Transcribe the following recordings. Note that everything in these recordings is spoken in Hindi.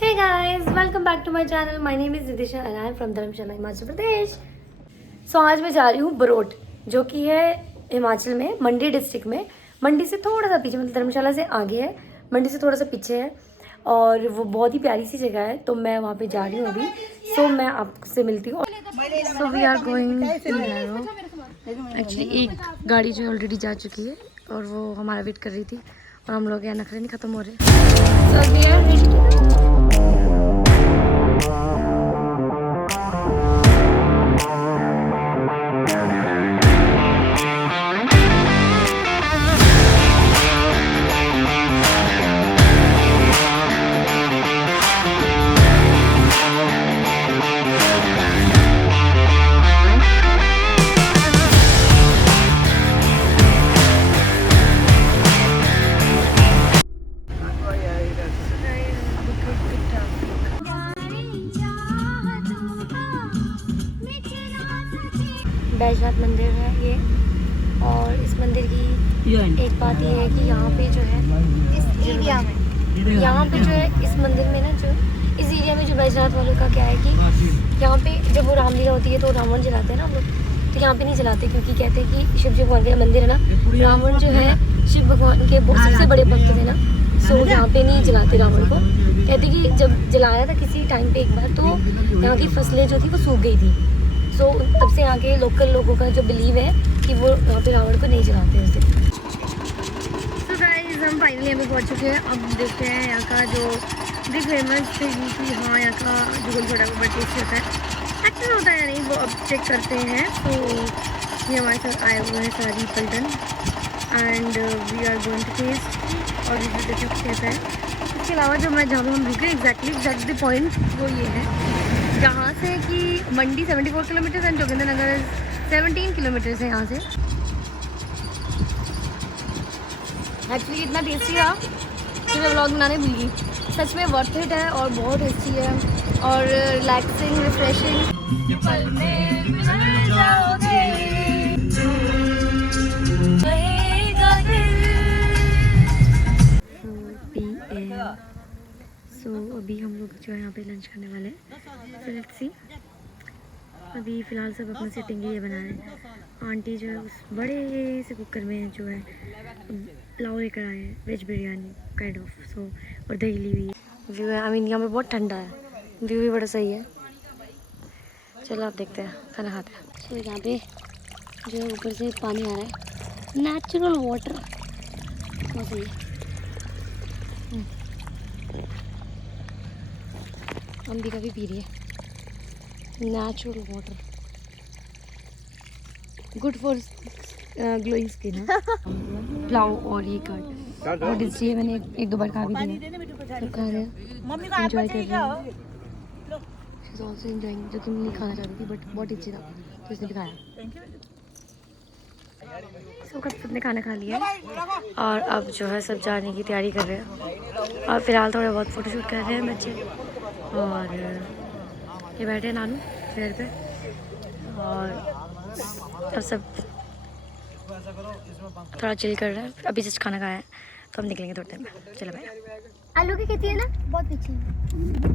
Hey guys, welcome back to my channel. My name is Nidisha and I am from Dharamshala Himachal Pradesh. So आज मैं जा रही हूँ बरोट, जो कि है हिमाचल में मंडी डिस्ट्रिक्ट में. मंडी से थोड़ा सा पीछे, मतलब धर्मशाला से आगे है, मंडी से थोड़ा सा पीछे है और वो बहुत ही प्यारी सी जगह है. तो मैं वहाँ पे जा रही हूँ अभी. सो मैं आपसे मिलती हूँ. So we are going to narrow. Actually एक गाड़ी जो ऑलरेडी जा चुकी है और वो हमारा वेट कर रही थी और हम लोग यहाँ नखरे नहीं ख़त्म हो रहे. So we are ready. Baijnath मंदिर है ये. और इस मंदिर की एक बात ये है कि यहाँ पे जो है इस एरिया में, यहाँ पे जो है इस मंदिर में ना, जो इस एरिया में जो बैजनाथ वालों का क्या है कि यहाँ पे जब वो रामलीला होती है तो रावण जलाते हैं ना हम लोग. तो यहाँ पे नहीं जलाते क्योंकि कहते हैं कि शिव जी भगवान का मंदिर है ना, रावण जो है शिव भगवान के सबसे बड़े भक्त थे ना. सो यहाँ पे नहीं जलाते रावण को. कहते कि जब जलाया था किसी टाइम पे एक बार, तो यहाँ की फसलें जो थी वो सूख गई थी. सो तब से यहाँ के लोकल लोगों का जो बिलीव है कि वो यहाँ पे रावण को नहीं जलाते उस दिन. सो गाइस, हम फाइनली अभी पहुँच चुके हैं. अब देखते हैं यहाँ का जो बिग फेमस थी कि हाँ यहाँ का जो छोटा को बड़ा टेस्टी होता है, अच्छा होता है या नहीं, वो अब चेक करते हैं. तो ये हमारे साथ आए हुए हैं सारी पल्टन and we are going to test और रिव्यू देखते कैसा है. इसके अलावा जो मैं जहाँ हम रुके एग्जैक्टली द पॉइंट वो ये है जहाँ से कि मंडी 74 किलोमीटर एंड जोगिंद्रनगर 17 किलोमीटर है यहाँ से. एक्चुअली इतना टेस्टी रहा कि मैं व्लॉग बनाने भूल गई. सच में वर्थ इट है और बहुत टेस्टी है और रिलैक्सिंग, रिफ्रेशिंग. सो अभी हम लोग जो है यहाँ पे लंच करने वाले हैं. So let's see. अभी फ़िलहाल सब अपनी सिटिंग ये बना रहे हैं. आंटी जो है उस बड़े से कुकर में जो है पुलाव लेकर आए हैं, वेज बिरयानी काइंड ऑफ. सो और दही ली हुई है. व्यू है, आई मीन यहाँ पे बहुत ठंडा है, व्यू भी बड़ा सही है. चलो आप देखते हैं, खाना खाते हैं. सो यहाँ पे जो है ऊपर से पानी आ रहा है, नेचुरल वाटर, बहुत सही है. अंबिका भी पी रही है natural water, good for glowing skin. Pulao और ये कर्ड बहुत टेस्टी है. मैंने एक दो बार खा भी दिया. सब खा रहे हैं, एंजॉय कर रहे हैं. शी इज आल्सो एंजॉयिंग, जो कि मैं नहीं खाना चाहती थी बट बहुत टेस्टी था तो इसने भी खाया. सबने खाना खा लिया और अब जो है सब जाने की तैयारी कर रहे हैं. और फिलहाल थोड़ा बहुत फ़ोटोशूट कर रहे हैं बच्चे. और ये बैठे नानू चेयर पे और अब सब थोड़ा चिल कर रहे हैं. अभी जस्ट खाना खाया है तो हम निकलेंगे थोड़ी देर में. चलो भाई. आलू की खेती है ना, बहुत पीछे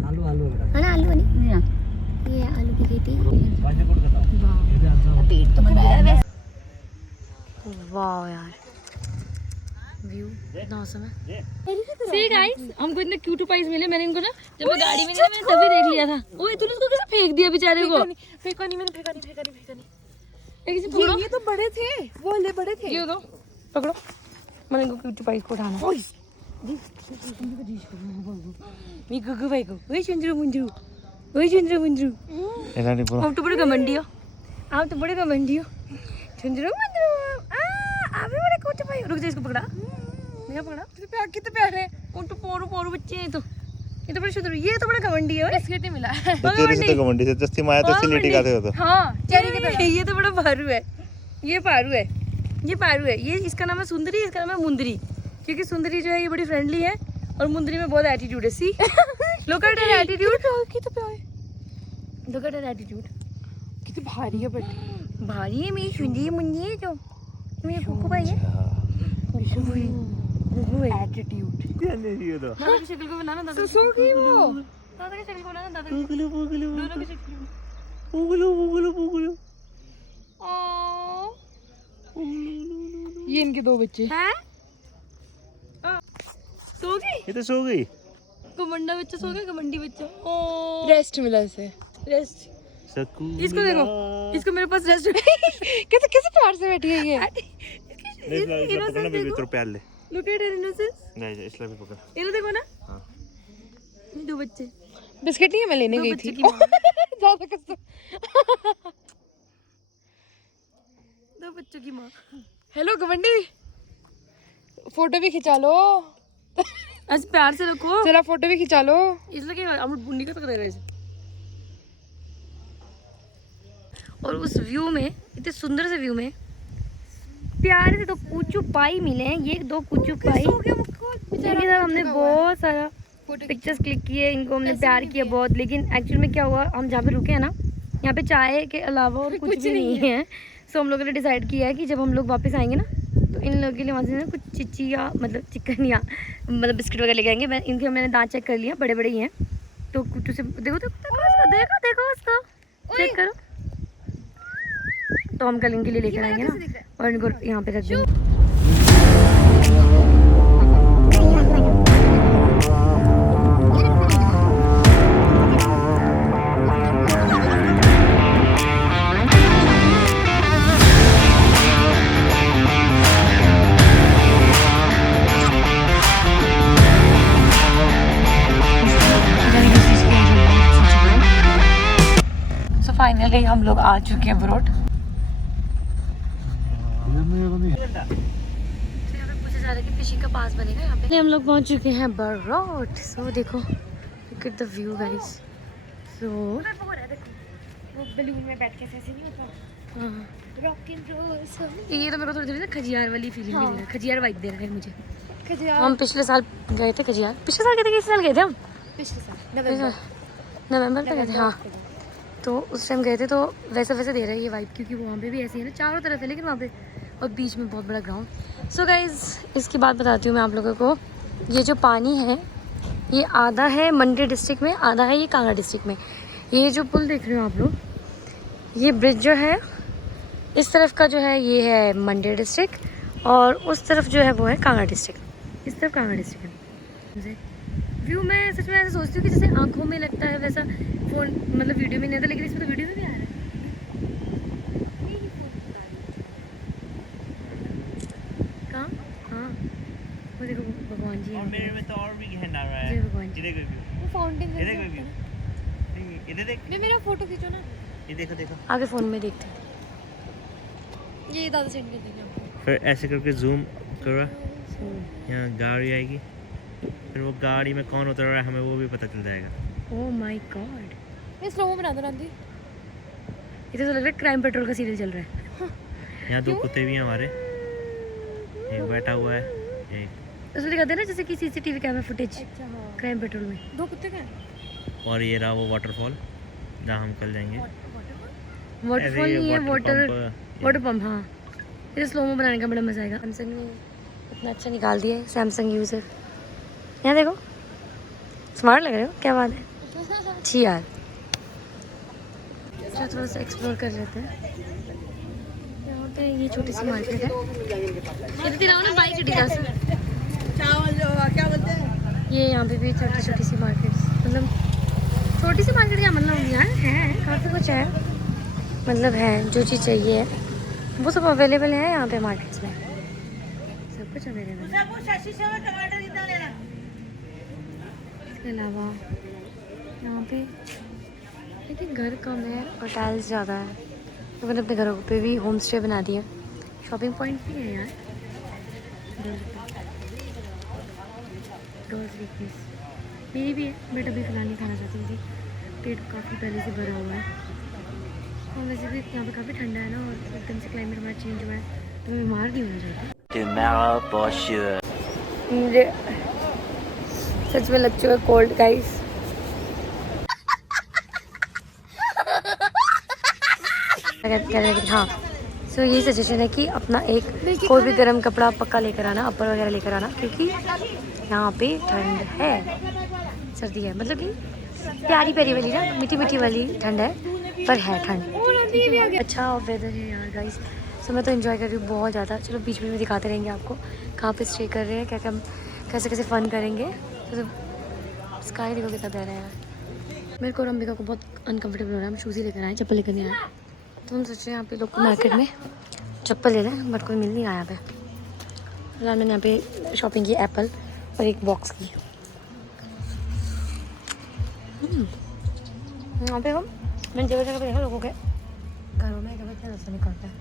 आलू है ना, आलू है नहीं, ये आलू की खेती. पेट तो खड़ा है. वाह यार, व्यू इतना औसम है. See guys, हमको इतने क्यूट पाइस मिले. मैंने इनको ना जब मैं गाड़ी में मैंने तभी देख लिया था. ओए तूने इसको कैसे फेंक दिया बेचारे को? फेंका नहीं, मैंने फेंका नहीं. किसी पकड़ो, ये तो बड़े थे, वो ले बड़े थे. ये दो पकड़ो. मैंने इनको क्यूट पाइस को उठाना. मी गुगु भाई को ओए चंद्रू मुंद्रू, ओए चंद्रू मुंद्रू. आप तो बड़े घमंडी हो, आप तो बड़े घमंडी हो. चंद्रू मुंद्रू आप भी बड़े क्यूट भाई. रुक जा, इसको पकड़ा. नहीं पकड़ा. कितने प्यारे हैं. उनको पोरू पोरू बच्चे हैं. तो ये तो बड़े शुद्ध, ये तो बड़ा घमंडी है. बिस्किट नहीं मिला. तेरे से तो घमंडी से जस्ती माया तो सिलेटी का थे. तो हाँ चेरी की तरह. ये तो बड़ा पारू है. ये पारू है, ये पारू है. ये इसका नाम है सुंदरी, इसका नाम है मुंदरी. क्योंकि सुंदरी जो है ये बड़ी फ्रेंडली है और मुंदरी में बहुत एटीट्यूड है. See look at her attitude. कितने प्यारे. Look at her attitude. कितनी भारी है बट. भारी है मेरी सुंदरी मुंदरी है जो मेरे कुकू भाई है. कुकू भाई एटीट्यूड। दादा की शक्ल को बनाना, दादा सो गई वो। दादा की शक्ल को बनाना, दादा की दोनों की शक्ल। ये इनके 2 बच्चे हैं? सो गई? ये तो सो गई। कमंडा बच्चा सो गया, कमंडी बच्चा। ओ रेस्ट मिला इसे। रेस्ट। सकून इसको देखो, इसको मेरे पास रेस्ट। कैसे कैसे प्यार से बैठी है ये। पकड़ना बेबी, तो प्यार ले। Look at her innocence. नहीं इसलिए भी पकड़। ये लो देखो ना। हाँ। 2 बच्चे। बिस्किट नहीं है, मैं लेने दो गई बच्चे थी। की माँ। ज्यादा कसम। 2 बच्चों की माँ। हेलो गवंडी, फोटो भी खिंचा लो। आज प्यार से रखो। जरा फोटो भी खिंचा लो। इसलिए कि हम बुन्नी का तक देगा इसे। और उस व्यू में, इतने सुंदर से व्यू में प्यारे से 2 कुचू पाई मिले हैं। ये 2 कुचू पाई, जिनके साथ हमने बहुत सारा पिक्चर्स क्लिक किए, इनको हमने प्यार किया बहुत। लेकिन एक्चुअल में क्या हुआ, हम जहाँ पे रुके हैं ना, यहाँ पे चाय के अलावा और कुछ भी नहीं है। सो हम लोगों ने डिसाइड किया है कि जब हम लोग वापस आएंगे ना, तो इन लोगों के लिए वहाँ से ना कुछ चिच्ची या मतलब चिकन या मतलब बिस्किट वगैरह लेके आएंगे। इनके मैंने दांत चेक कर लिया, बड़े बड़े ही हैं। तो कुछ से देखो देखो उसको चेक करो। तो हम कल इनके लिए लेकर आएंगे ना, और इनको यहाँ पे रख देंगे। सो फाइनली हम लोग आ चुके हैं बरोट। पूछा जा रहा है कि फिशिंग का पास बनेगा यहाँ पे। हम लोग पहुँच चुके हैं बरोट। सो देखो, look at the view guys. So वो बलून में बैठ के ऐसे नहीं होता, हाँ रॉक एंड रोल। ये तो मेरे को थोड़ी थोड़ी ना खजियार वाली फीलिंग दे रहा है, खजियार वाइब दे रहा है मुझे। खजियार हम पिछले साल गए थे खजियार। पिछले साल गए थे, किस साल गए थे हम? पिछले साल नवंबर तक गए थे। हाँ, तो उस टाइम गए थे, तो वैसा वैसा दे रहा है ये वाइब, क्योंकि वहाँ पे भी ऐसे ही है ना, चारों तरफ है लेकिन वहाँ पे, और बीच में बहुत बड़ा ग्राउंड। सो गाइज, इसकी बात बताती हूँ मैं आप लोगों को। ये जो पानी है, ये आधा है मंडी डिस्ट्रिक्ट में, आधा है ये कांगड़ा डिस्ट्रिक्ट में। ये जो पुल देख रहे हो आप लोग, ये ब्रिज जो है इस तरफ का जो है ये है मंडी डिस्ट्रिक्ट, और उस तरफ जो है वो है कांगड़ा डिस्ट्रिक्ट। इस तरफ कांगड़ा डिस्ट्रिक्ट है। व्यू में सच में ऐसा सोचती हूँ कि जैसे आंखों में लगता है वैसा फोन मतलब वीडियो में नहीं आता, लेकिन इसमें तो वीडियो में भी आ रहा है। कहाँ? हाँ, वो देखो भगवान जी। और मेरे में तो और भी गहना रहा है। जय भगवान जी। इधर देखो, वो फाउंटेन इधर देखो, इधर देख, मैं मेरा फोटो खींचो ना। ये देखो देखो। आगे फ़ोन में देखते हैं। ये दादा सेंड कर देंगे। फिर ऐसे करके जूम करो, यहाँ गाड़ी आएगी, फिर वो गाड़ी में कौन उतर रहा है हमें वो भी पता चल जाएगा। ओह माय गॉड, मैं स्लो बना दो रांधी। ये तो लग रहा है क्राइम पेट्रोल का सीरियल चल रहा है। यहाँ 2 कुत्ते भी हैं हमारे, एक बैठा हुआ है, एक उसमें दिखाते हैं ना जैसे कि सीसीटीवी कैमरा फुटेज अच्छा हाँ, क्राइम पेट्रोल में। 2 कुत्ते का है। और ये रहा वो वाटरफॉल जहाँ हम कल जाएंगे। वाटरफॉल नहीं है, वाटर पंप, पम्प। हाँ, ये स्लो मो बनाने का बड़ा मजा आएगा। सैमसंग ने इतना अच्छा निकाल दिया है, सैमसंग यूज़र। यहाँ देखो, स्मार्ट लग रहे हो, क्या बात है। अच्छी यार, चलो थोड़ा सा एक्सप्लोर कर लेते हैं। यहाँ पे ये छोटी सी मार्केट है। ये दिलाओ ना बाइक की डिगा से। क्या बोलते हैं? ये यहाँ पे भी छोटी छोटी सी मार्केट, मतलब छोटी सी मार्केट क्या मतलब यार है, काफ़ी कुछ है, मतलब है जो चीज़ चाहिए है वो सब अवेलेबल है यहाँ पे मार्केट्स में, सब कुछ अवेलेबल है। इसके अलावा यहाँ पे लेकिन घर कम है और टाइल्स ज़्यादा है, तो मैंने अपने घरों पे भी होम स्टे बना दिया। शॉपिंग पॉइंट भी है यार, मेरी भी है, बट अभी फ़िलहाल नहीं खाना चाहती थी, पेट काफ़ी पहले से भरा हुआ है। और वैसे भी यहाँ पे काफ़ी ठंडा है ना, और एकदम से क्लाइमेट हमारा चेंज हुआ है, तो मैं बीमार नहीं होना चाहती। मुझे सच में लग चुका कोल्ड गाइस। हाँ, सो यही सजेशन है कि अपना एक कोई भी गर्म कपड़ा पक्का लेकर आना, अपर वगैरह लेकर आना, क्योंकि यहाँ पे ठंड है, सर्दी है, मतलब कि प्यारी प्यारी वाली ना, मीठी मीठी वाली ठंड है, पर है ठंड। अच्छा वेदर है यार गाइस, सो मैं तो एंजॉय कर रही हूँ बहुत ज़्यादा। चलो बीच में दिखाते रहेंगे आपको कहाँ पे स्टे कर रहे हैं, क्या क्या कैसे कैसे फ़न करेंगे। तो स्काई देखो कितना प्यारा है यार। मेरे को और अंबिका को बहुत अनकंफर्टेबल हो रहा है, हम शूज़ ही लेकर आए, चप्पल लेकर नहीं आए। तो हम सोच रहे हैं यहाँ पे लोग को मार्केट में चप्पल ले लें, बट कोई मिल नहीं रहा यहाँ पे। फिलहाल मैंने यहाँ पे शॉपिंग की एप्पल और एक बॉक्स की। यहाँ पे हम मैंने जगह जगह पे देखा लोगों के घरों में जब इतना रास्ता निकलता है,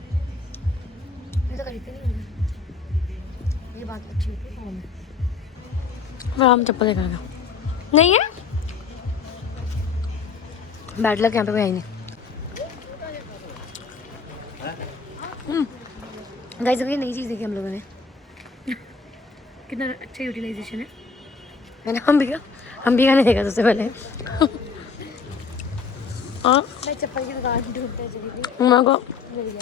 मैं तो खरीदते नहीं हूँ। ये बात अच्छी होती है गाँव में। और हम चप्पल लेकर आना नहीं है, बैड लक, यहाँ पे कोई आई नहीं। गाइस अभी नई चीज़ देखी हम लोगों ने, कितना अच्छा यूटिलाइजेशन है। मैंने हम भी नहीं देखा सबसे पहले। और मैं चप्पल की दुकान ढूंढते चली गई, मेरे को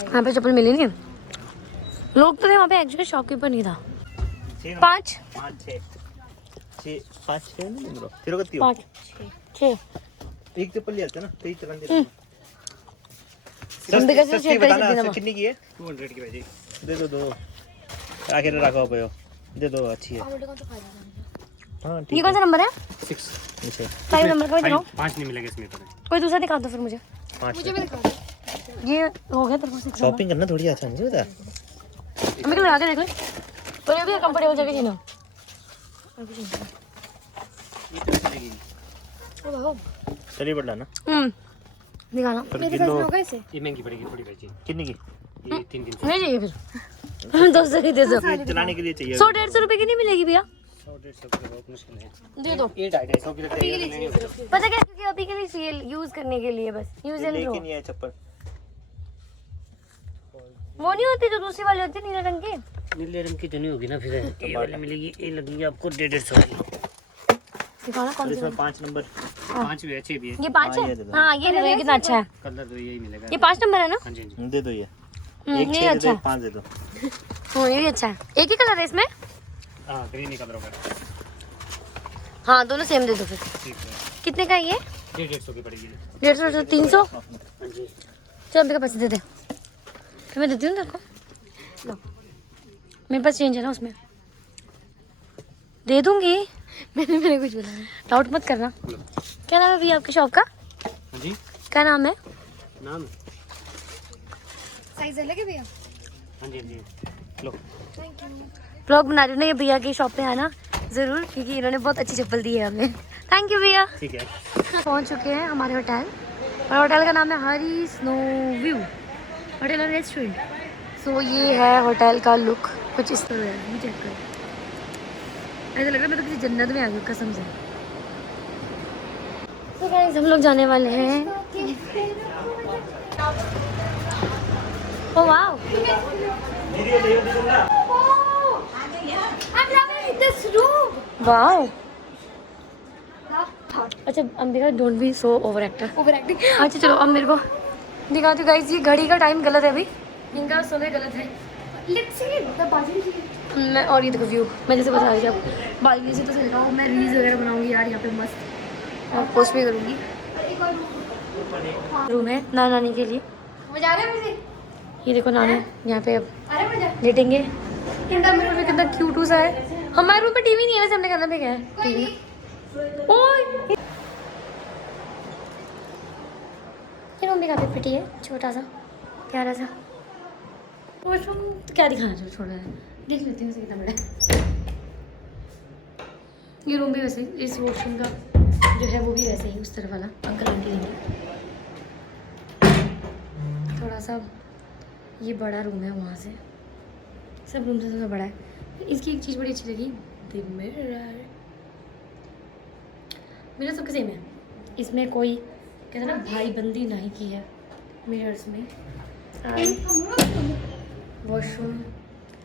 यहाँ पे चप्पल मिली नहीं। लोग तो थे वहाँ पे, एक्चुअली शॉपकीपर नहीं था। 5 6 एक चप्पल ले आते ना, तो एक चप्पल सस्ती बताना कितनी की है? 200 की भाई, दे दो आखिर रखो पे, दे दो, अच्छी है। हाँ ठीक। ये कौन सा नंबर है? 6 नीचे 5 नंबर का दिखाओ। 5 नहीं मिलेगा इसमें तो। कोई दूसरा दिखा दो फिर मुझे। 5 भी दिखा दो। ये हो गया तेरे को 6। शॉपिंग करना थोड़ी आसान है, बता। हमें लगा के देखो, पर ये भी कंफर्टेबल जगह है ना। ओ वाओ, चलिए बढ़ा ना। दिखाना मेरे साइज में होगा इसे। ये महंगी पड़ेगी थोड़ी भाई जी। कितनी की? ये 3 नहीं चाहिए फिर। 200 की दे दो। चलाने के लिए चाहिए। 100-150 रुपए की नहीं मिलेगी भैया? 100-150 की बहुत मुश्किल है। दे दो। ये 250 की लगती है। पता क्या, क्योंकि अभी के लिए सेल यूज करने के लिए, बस यूज एंड थ्रो। लेकिन ये चप्पल वो नहीं होती जो दूसरी वाली होती है नीले रंग की। नीले रंग की तो नहीं होगी ना, फिर ये वाली मिलेगी, ये लगेगी आपको 150 की। दिखाना कौन सी इसमें 5 नंबर 5 भी अच्छे भी है। ये 5 है। हाँ ये देखो, ये कितना अच्छा है। कलर तो यही मिलेगा। ये 5 नंबर है ना? हाँ जी जी। दे दो ये। ये एक 6 दे अच्छा दो, 5 दे दो। हाँ ये भी अच्छा है। एक ही कलर है इसमें? हाँ ग्रीन कलर होगा। हाँ दोनों सेम दे दो फिर। ठीक है। कितने का है ये? 150 की पड़ेगी। 150 300। हाँ जी। चल अंबिका पैसे दे दे, फिर मैं देती हूँ तेरे को। लो मेरे पास चेंज है ना, उसमें दे दूंगी। मैंने कुछ बोला, डाउट मत करना। क्या नाम है भैया आपकी शॉप का? हाँ जी। क्या नाम है? नाम साइज अलग है भैया? हाँ जी हाँ जी। लो ब्लॉग बना रही हूँ ना, ये भैया की शॉप पे आना ज़रूर, क्योंकि इन्होंने बहुत अच्छी चप्पल दी है हमें। थैंक यू भैया। ठीक है। पहुँच चुके हैं हमारे होटल, और होटल का नाम है हरी स्नो व्यू होटल और रेस्टोरेंट। सो ये है होटल का लुक, कुछ इस तरह है। चेक करो, ऐसा लग रहा है मैं तो किसी जन्नत में आ गई कसम से। तो गाइस हम लोग जाने वाले हैं। Oh wow, wow. अच्छा Ambika don't be so over acting. अच्छा चलो अब मेरे को दिखाती हूँ गाइस, ये घड़ी का टाइम गलत है अभी, इनका समय गलत है। मैं और ये देखो व्यू, मैं जैसे बता रही थी आपको, बालकनी से तो सही रहा हूँ। मैं रील्स वगैरह बनाऊंगी यार यहाँ पे मस्त, और पोस्ट भी करूँगी। रूम है नाना नानी के लिए। ये देखो नानी यहाँ पे अब लेटेंगे। कितना क्यूट सा है। हमारे रूम में टीवी नहीं है वैसे, हमने खाना पे क्या है टीवी। ओए ये रूम भी काफ़ी प्रिटी है, छोटा सा प्यारा सा। वॉशरूम क्या दिखाना चाहिए, छोटा है, देख लेते हैं कितना बड़ा है। ये रूम भी वैसे, इस वॉशरूम का जो है वो भी वैसे ही, उस तरफ वाला अंकल आंटी लेंगे। थोड़ा सा ये बड़ा रूम है, वहाँ से सब रूम से थोड़ा बड़ा है। इसकी एक चीज़ बड़ी अच्छी लगी, द मिरर। मिरर सबके सेम है, इसमें कोई कहते हैं ना भाई बंदी नहीं की है मिरर्स में। वॉशरूम,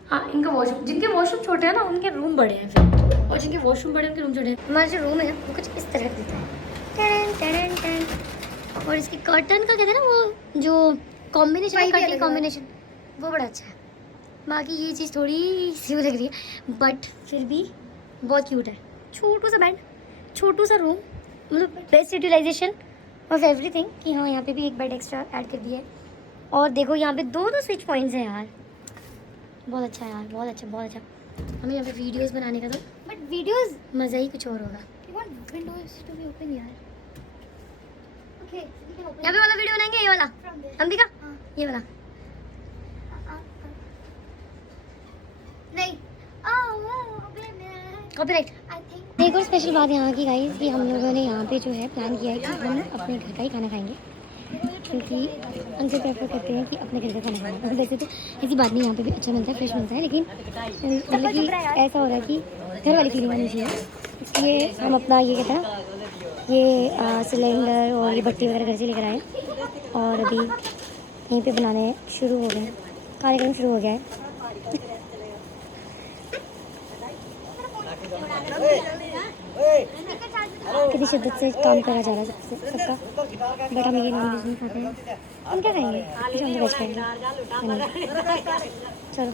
हाँ इनका वॉशरूम, जिनके वॉशरूम छोटे हैं ना उनके रूम बड़े हैं फिर, और जिनके वॉशरूम बड़े हैं उनके रूम छोटे हैं। हमारा जो रूम है वो कुछ इस तरह दिखता है, टन टन टन। और इसके कर्टन का कहते हैं ना वो जो कॉम्बिनेशन, कॉम्बिनेशन वो बड़ा अच्छा है। बाकी ये चीज़ थोड़ी सी लग रही है, बट फिर भी बहुत क्यूट है। छोटू सा बेड, छोटू सा रूम, मतलब बेस्ट यूटिलाइजेशन ऑफ एवरीथिंग कि हाँ यहाँ पे भी एक बेड एक्स्ट्रा ऐड कर दिया है। और देखो यहाँ पे दो स्विच पॉइंट्स हैं यार, बहुत अच्छा है यार, बहुत अच्छा बहुत अच्छा। हमें यहाँ पे वीडियोस बनाने का तो, बट वीडियोस मज़ा ही कुछ और होगा। विंडोज टू बी ओपन यार। ओके यहाँ पे वाला वीडियो बनाएंगे, ये वाला अंबिका, ये वाला नहीं कॉपीराइट। एक और स्पेशल बात यहाँ की गाइस कि हम लोगों ने यहाँ पे जो है प्लान किया है कि हम अपने घर का ही खाना खाएंगे, क्योंकि अंकल प्रेफर करते हैं कि अपने घर का खाना खाना। वैसे तो ऐसी बात नहीं, यहाँ पे भी अच्छा मिलता है, फ्रेश मिलता है, लेकिन मतलब कि ऐसा हो रहा है कि घर वाली फीलिंग आनी चाहिए, इसलिए हम अपना ये कहते हैं ये सिलेंडर और ये भट्टी वगैरह घर से लेकर आए और अभी यहीं पे बनाने शुरू हो गए, कार्यक्रम शुरू हो गया है। कितनी शिद्दत से काम करा जा रहा है सबका, बट हम ये नॉनवेज नहीं खाते हैं। हम क्या खाएंगे? हम तो वेज खाएंगे। चलो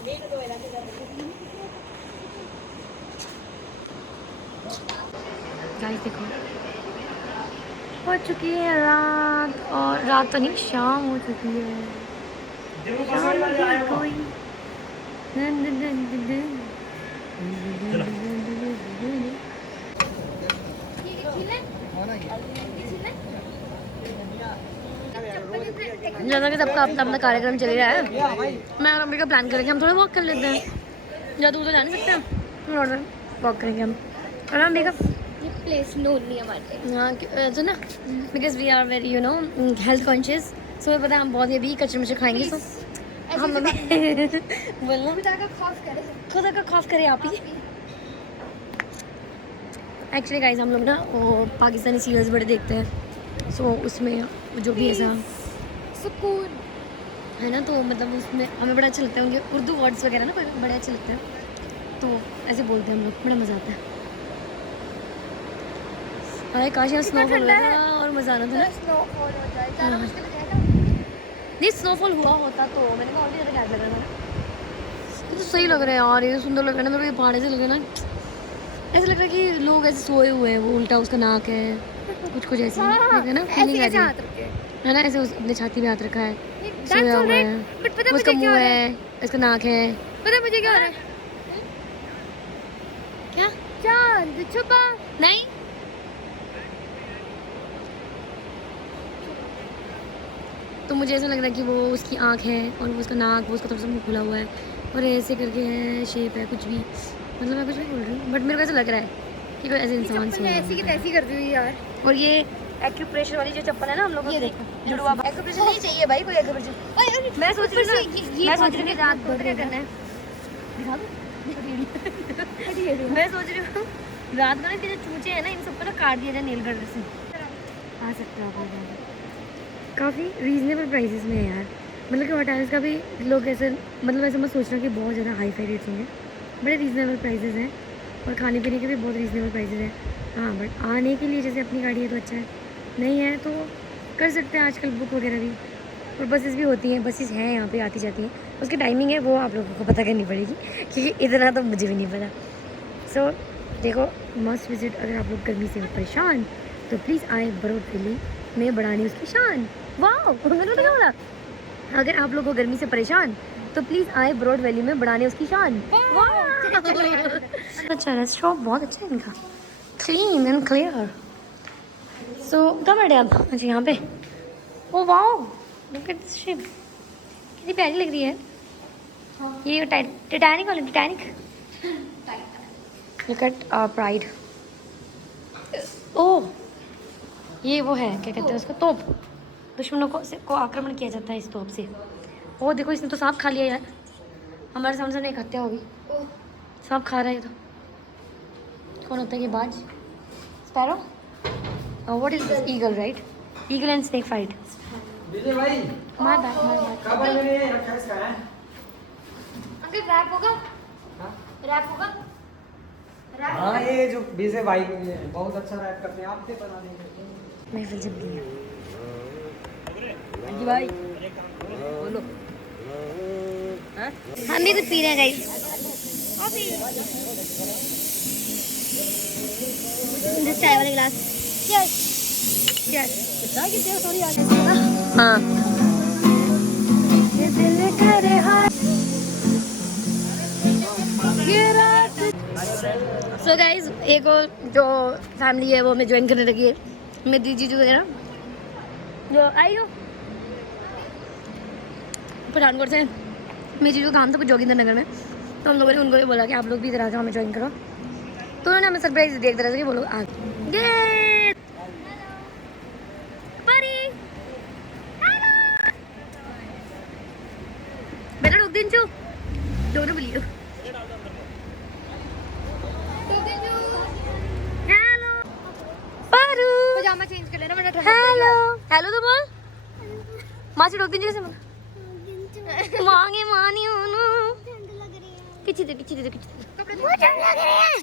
गाइस देखो हो चुकी है रात, और रात तो नहीं शाम हो चुकी है। शाम कोई जैसा कि सबका अपना अपना कार्यक्रम चल रहा है, मैं और अम्बिका प्लान करेंगे हम थोड़ा वॉक कर लेते हैं, ज़्यादा दूर तो जा नहीं सकते हैं, थोड़ा वॉक करेंगे हम। और अम्बिका ये प्लेस नोन नहीं है हमारे हाँ तो ना, because we are very health conscious, so पता है हम बहुत अभी कचरे मचरे खाएंगे, सो हम बोलना खुदा का खौफ करे आप ही। एक्चुअली गाइस हम लोग ना वो पाकिस्तानी सीरियल्स बड़े देखते हैं, सो उसमें जो भी ऐसा सुकून है ना, तो मतलब उसमें हमें बड़ा अच्छा लगता है, उनके उर्दू वर्ड्स वगैरह ना बड़े अच्छे लगते हैं, तो ऐसे बोलते हैं हम लोग, बड़ा मज़ा आता है। अरे काश यहाँ स्नोफॉल हो था और मज़ा आना था ना। नहीं स्नोफॉल हुआ होता तो मैंने कहा और भी ज़्यादा कैब लग रहा था ना, तो सही लग रहा है यार, ये सुंदर लग रहा है ना मेरे को, ये पहाड़ से लग रहा है ना, ऐसा लग रहा है कि लोग ऐसे सोए हुए हैं, वो उल्टा उसका नाक है, कुछ ऐसे है ना, फीलिंग आ रही है ना, ऐसे अपने छाती में हाथ रखा है, सोया हुआ है, उसका मुंह है, इसका नाक है। पता मुझे क्या हो रहा है? क्या चांद छुपा नहीं, तो मुझे ऐसा लग रहा है कि वो उसकी आँख है और वो उसका नाक, वो उसका थोड़ा सा मुँह खुला हुआ है और ऐसे करके है, शेप है कुछ भी, मतलब मैं कुछ नहीं बोल रही हूँ, बट मेरे को ऐसा लग रहा है कि कोई ऐसे इंसान से ऐसी की तैसी कर दी हुई यार। और ये एक्यूप्रेशर वाली जो चप्पल है ना हम लोग को, देखो जुड़वा एक्यूप्रेशर नहीं चाहिए भाई, कोई एक्यूप्रेशर। मैं सोच रही हूँ कि रात को क्या करना है, मैं सोच रही हूँ रात को ना इसके जो चूचे हैं ना इन सबको ना काट दिया जाए नेल कटर से, आ सकते हो आप। काफ़ी रीज़नेबल प्राइसेस में है यार, मतलब कि होटल्स का भी लोग ऐसे, मतलब ऐसे मैं सोच रहा हूँ कि बहुत ज़्यादा हाई फाई रेट्स होंगे, बड़े रीज़नेबल प्राइसेस हैं, और खाने पीने के भी बहुत रीज़नेबल प्राइसेस हैं। हाँ बट आने के लिए जैसे अपनी गाड़ी है तो अच्छा है, नहीं है तो कर सकते हैं आजकल बुक वगैरह भी, और बसेस भी होती हैं, बसेस हैं यहाँ पे आती जाती हैं, उसकी टाइमिंग है वो आप लोगों को पता करनी पड़ेगी, क्योंकि इतना तो मुझे भी नहीं पता। सो देखो मस्ट विजिट, अगर आप लोग गर्मी से परेशान तो प्लीज़ आए बरोड वैली में बढ़ानी उसकी शान। वाह उन्होंने तो क्या बोला, अगर आप लोग को गर्मी से परेशान तो प्लीज़ आए ब्रॉड वैली में बढ़ाने उसकी शान। अच्छा रेस्टोरेंट बहुत अच्छा है इनका, क्लीन एंड क्लियर। सो कब बैठे आप? अच्छा यहाँ पे, oh wow look at this ship, कितनी प्यारी लग रही है ये, टाइटैनिक वाली, टाइटैनिक। लुक एट प्राइड, ओह ये वो है क्या कहते हैं उसको, तोप, दुश्मनों को आक्रमण किया जाता है इस तोप से। ओ देखो इसने तो सांप खा लिया यार, हमारे सामने एक हत्या होगी, सांप खा रहा है। तो कौन होता है ये बाज? Sparrow? What is this? Eagle right? Eagle and snake fight. मार बैक अंकल, रैप होगा? रैप होगा? हाँ ये जो बीजे भाई बहुत अच्छा रैप करते हैं, आप से बना देंगे। महफिल जब गई जी भाई बोलो। हम भी कुछ पी रहे हैं गाइस। चाय वाले गिलास। हाँ सो गाइज एक और जो फैमिली है वो हमें ज्वाइन करने लगी है, मेरी जीजू वगैरह जो आई हो पठानकोट से। मेरी जीजू का काम था कुछ जोगिंदर नगर में, तो हम लोगों ने उनको भी बोला कि आप लोग भी इधर आ जाओ, हमें ज्वाइन करो। तो उन्होंने हमें सरप्राइज देख तरह से कि वो लोग आ गए। बेटा रुक दिन चो दोनों बोलियो। हेलो पारू, पजामा चेंज कर लेना वरना हेलो हेलो तो बोल मां से रोक दिन जैसे बोल मांगे मानी ओनो किछि दे कपड़े मुझे लग रहे हैं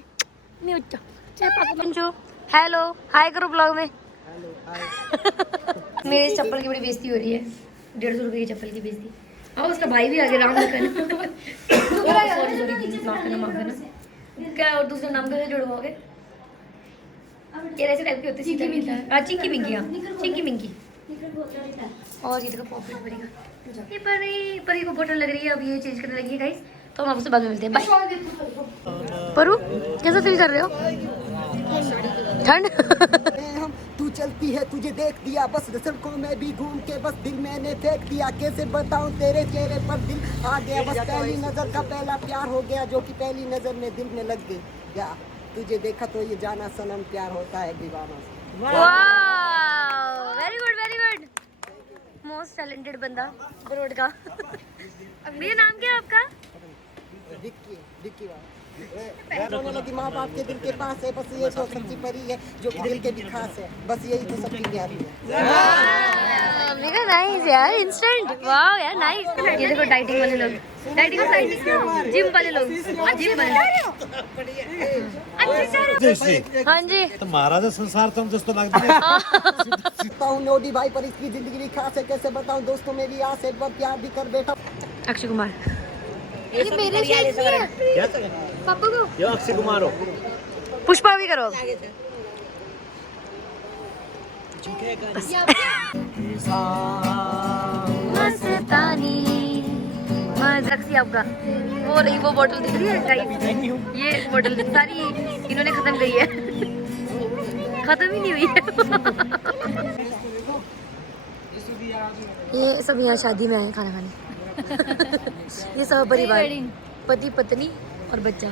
म्यूट चल पापा बंजो हेलो हाय करो ब्लॉग में। हेलो हाय मेरे चप्पल की बड़ी बेइज्जती हो रही है, 150 रुपए की चप्पल की बेइज्जती। आओ उसका भाई भी आ गया, राम लखन। सॉरी माफ करना। क्या और दूसरा नाम कैसे जुड़वाओगे? ऐसे टाइप की होती सीधा मिलता है। हाँ चिंकी मिंकी, हाँ चिंकी मिंकी। और ये देखो पॉकेट परी का, ये परी को बोतल लग रही है, अब ये चेंज करने लगी है गाइस। तो हम आपसे बाद में मिलते हैं, बाय। परू कैसा फील कर रहे हो? ठंड तू चलती है तुझे देख दिया बस सड़कों में भी घूम के बस दिल मैंने फेंक दिया, कैसे बताऊं तेरे चेहरे पर दिल आ गया बस पहली नजर का पहला प्यार हो गया जो कि पहली नजर में दिल में लग गया, तुझे देखा तो ये जाना सनम प्यार होता है दीवाना से। वाह वेरी गुड मोस्ट टैलेंटेड बंदा बरोड का। मेरा नाम क्या है आपका? डिक्की रोने लगी माँ बाप के दिल के पास है, बस ये तो सच्ची परी है जो कि दिल के भी खास है, बस यही तो सबकी प्यारी है। मेरा नाइस यार इंस्टेंट, वाह यार नाइस। ये देखो डाइटिंग वाले लोग, जिम वाले लोग, जिम वाले। हाँ जी तुम्हारा तो संसार तुम दोस्तों लगता है। बताऊं नोडी भाई पर इसकी जिंदगी भी खास है, कैसे बताऊं दोस्तों मेरी आस है, बहुत प्यार भी कर बैठा। अक्षय कुमार ये मेरे शेड है पापा को, ये अक्षय कुमार हो। पुष्पा भी करो। मस्तानी रखी आपका वो रही, वो बोतल दिख रही है गाइस, ये बोतल सारी इन्होंने खत्म करी है, खत्म ही नहीं हुई है। ये सब यहाँ शादी में आए खाना खाने। ये सब परिवार, पति पत्नी और बच्चा,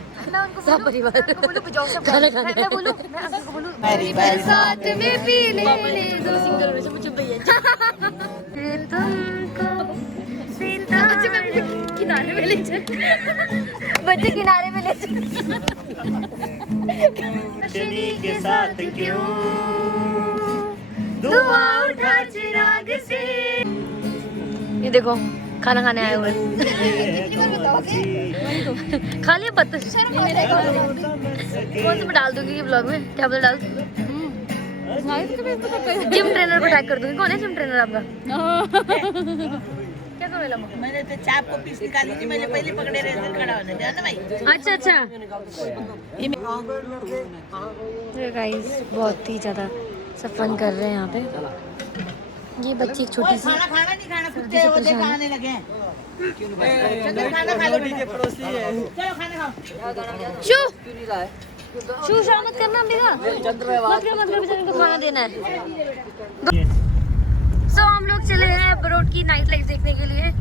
सब परिवार खाना खाने। मेरी बरसात में पी ले दो सिंगल में से मुझे भैया तुमको किनारे में ले चल, बच्चे किनारे में ले चल के साथ क्यों दुआ उठा चिराग से। ये देखो खाना खाने आए हुए खा लिया पत्ते। कौन सा मैं डाल दूंगी ब्लॉग में, क्या बोल डाल जिम ट्रेनर को टैग कर दूंगी। कौन है जिम ट्रेनर आपका? क्या करो मैंने तो चाप को पीस निकाली थी, मैंने पहले पकड़े रहे थे खड़ा होने दिया ना भाई। अच्छा गाइस बहुत ही ज्यादा सब फन कर रहे हैं यहाँ पे। ये बच्ची एक छोटी सी खाना नहीं खाना, कुत्ते होते खाने लगे हैं। चलो खाना खा लो, चलो खाना खाओ। शू शाम मत करना बेटा, मत कर बेचारे को खाना देना है। सो हम लोग चले हैं बरोड की नाइट लाइफ देखने के लिए,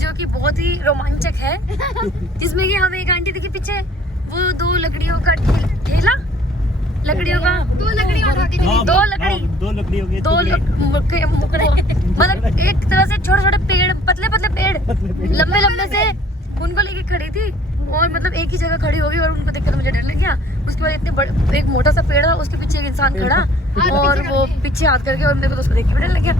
जो कि बहुत ही रोमांचक है। जिसमें कि हमें एक आंटी देखी पीछे, वो दो लकड़ियों का ठेला, लकड़ियों का दो लकड़ी मतलब एक तरह से छोटे छोटे पेड़, पतले पेड़ लंबे से उनको लेके खड़ी थी, और मतलब एक ही जगह खड़ी होगी, और उनको देखकर मुझे डर लग गया। उसके बाद इतने बड़े एक मोटा सा पेड़ था, उसके पीछे एक इंसान खड़ा और वो पीछे हाथ करके, और मेरे को तो उसको देख के डर लग गया।